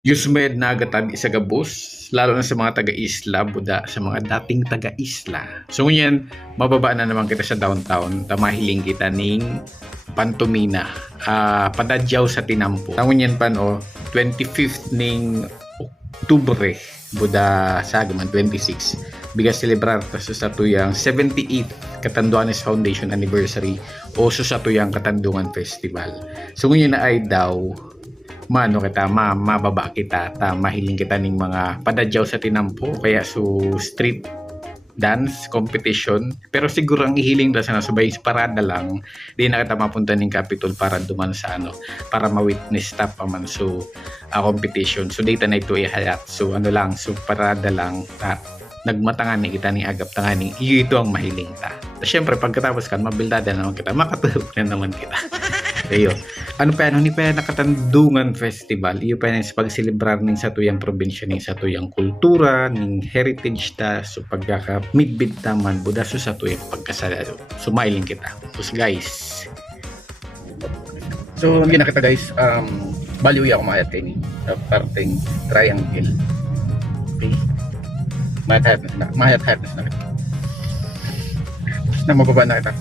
Yusmed na agad sa gabos, lalo na sa mga taga-isla, buda sa mga dating taga-isla. So ngunyan, mababa na naman kita sa downtown, tamahiling kita ning Pantomina, padadyaw sa Tinampo. Ngunyan pan 25th ning Oktubre, buda sa agaman 26. Bigas celebrar sa tuyang 78th Katanduanes Foundation Anniversary o sa tuyang Katandungan Festival. So ngunyan na ay daw mano kita mababa kita ta mahiling kita ning mga padadyaw sa Tinampo kaya street dance competition, pero siguro ang ihiling da sana subay parada lang di na kita mapunta ning Capitol para duman sa para ma-witness ta pa man competition. So data na ito ihayat, so lang, so parada lang ta nagmatangan ni kita ni agap tangani ito ang mahiling ta. Siyempre pagkatapos kan mabildada naman kita, makatulog na naman kita. Ayo. Ano pa ni pa nakatandungan festival. Iyo pa na sa pagselebrar ning sa tuyang probinsya ning sa tuyang kultura ning heritage ta so pagkaka midbid taman buda so sa tuyang pagkasala. Sumailing kita. So guys. So hindi na kita guys baliw ya kumayat kay ni parteng triangle. Okay. Mayat na kita. Na mababa na kita.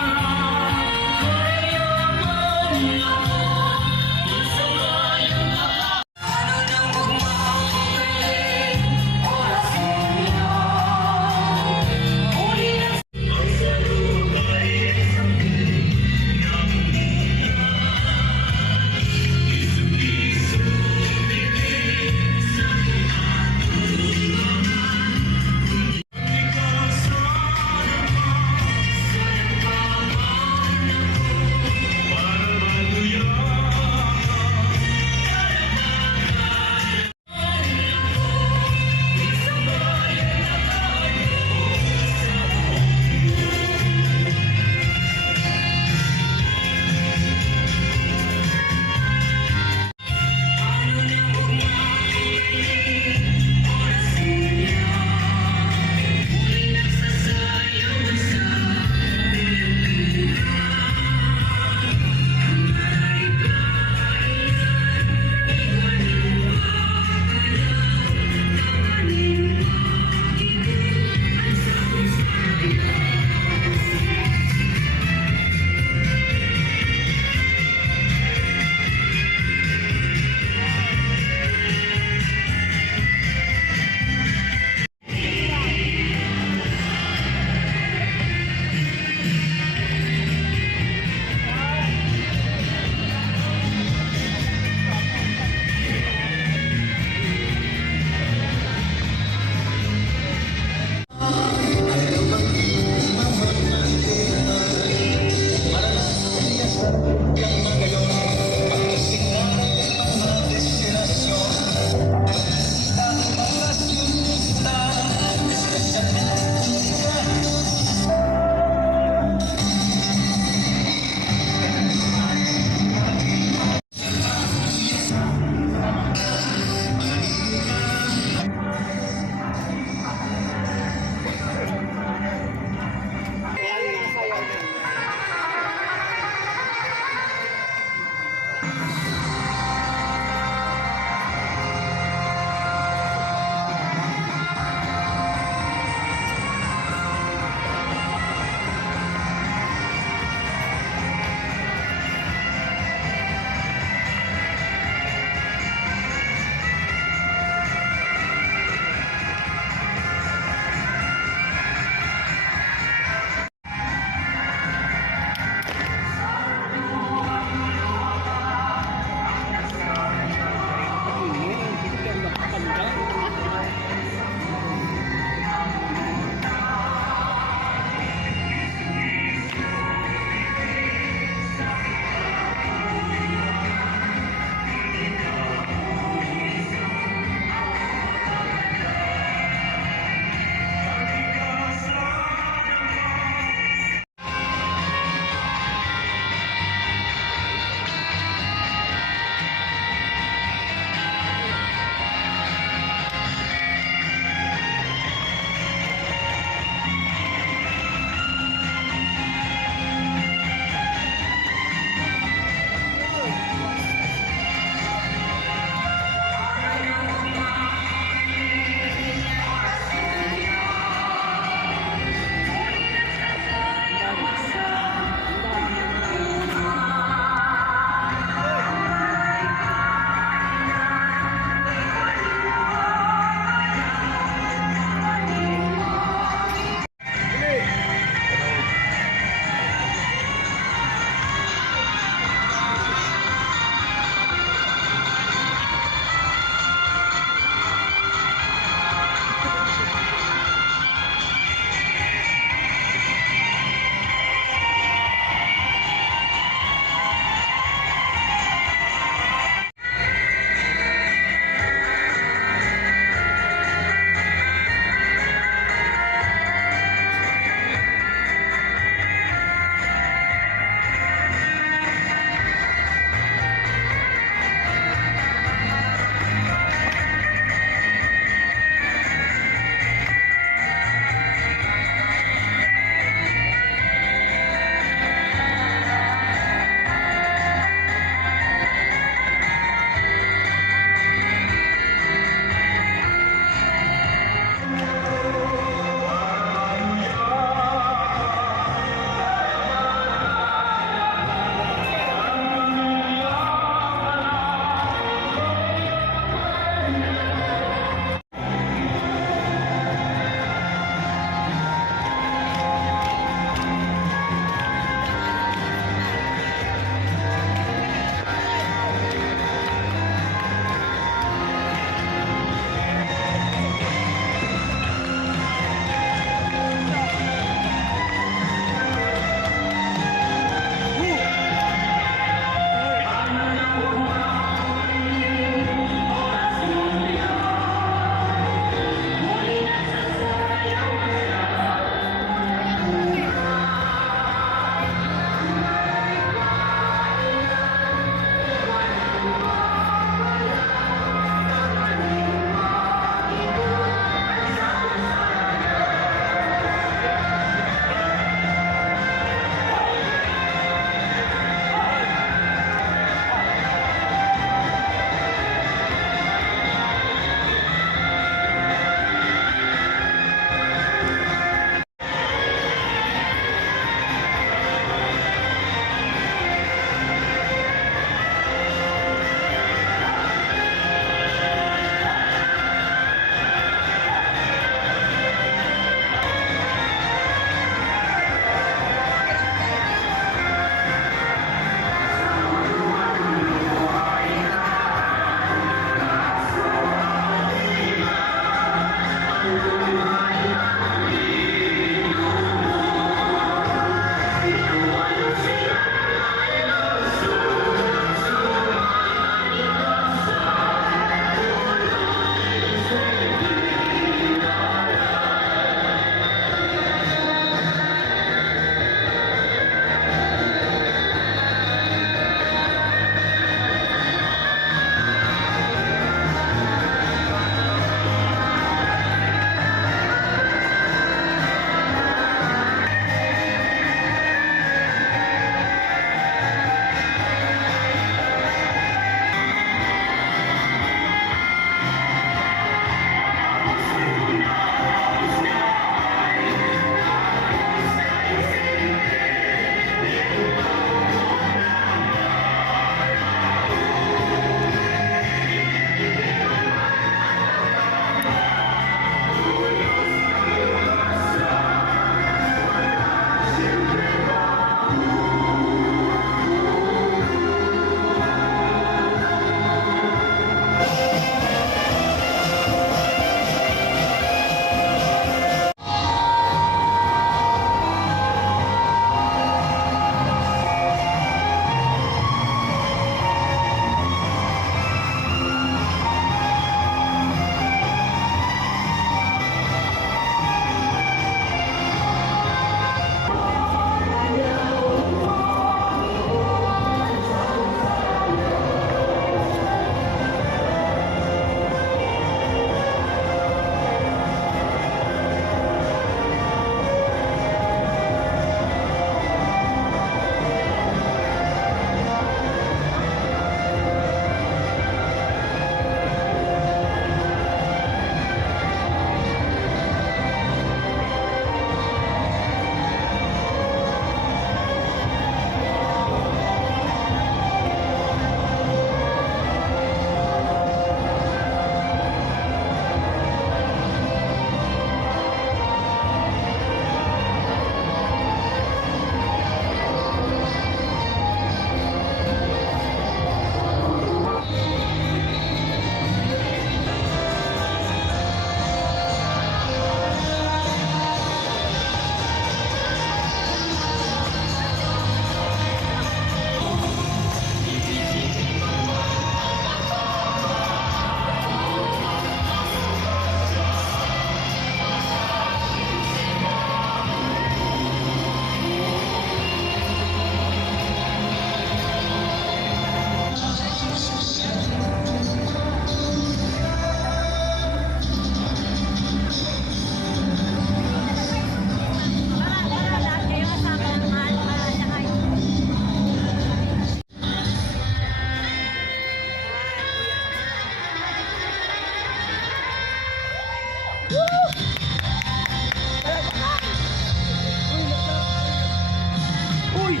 Uy!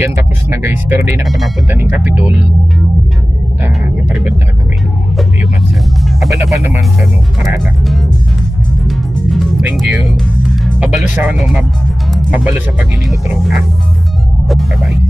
Yan, tapos na guys, pero di na kata mapunta ng Capitol. Naparibad na kata may ayuman sa aban-aban naman sa parada. Thank you. Mabalo sa mabalo sa pagiling utro ha. Bye bye.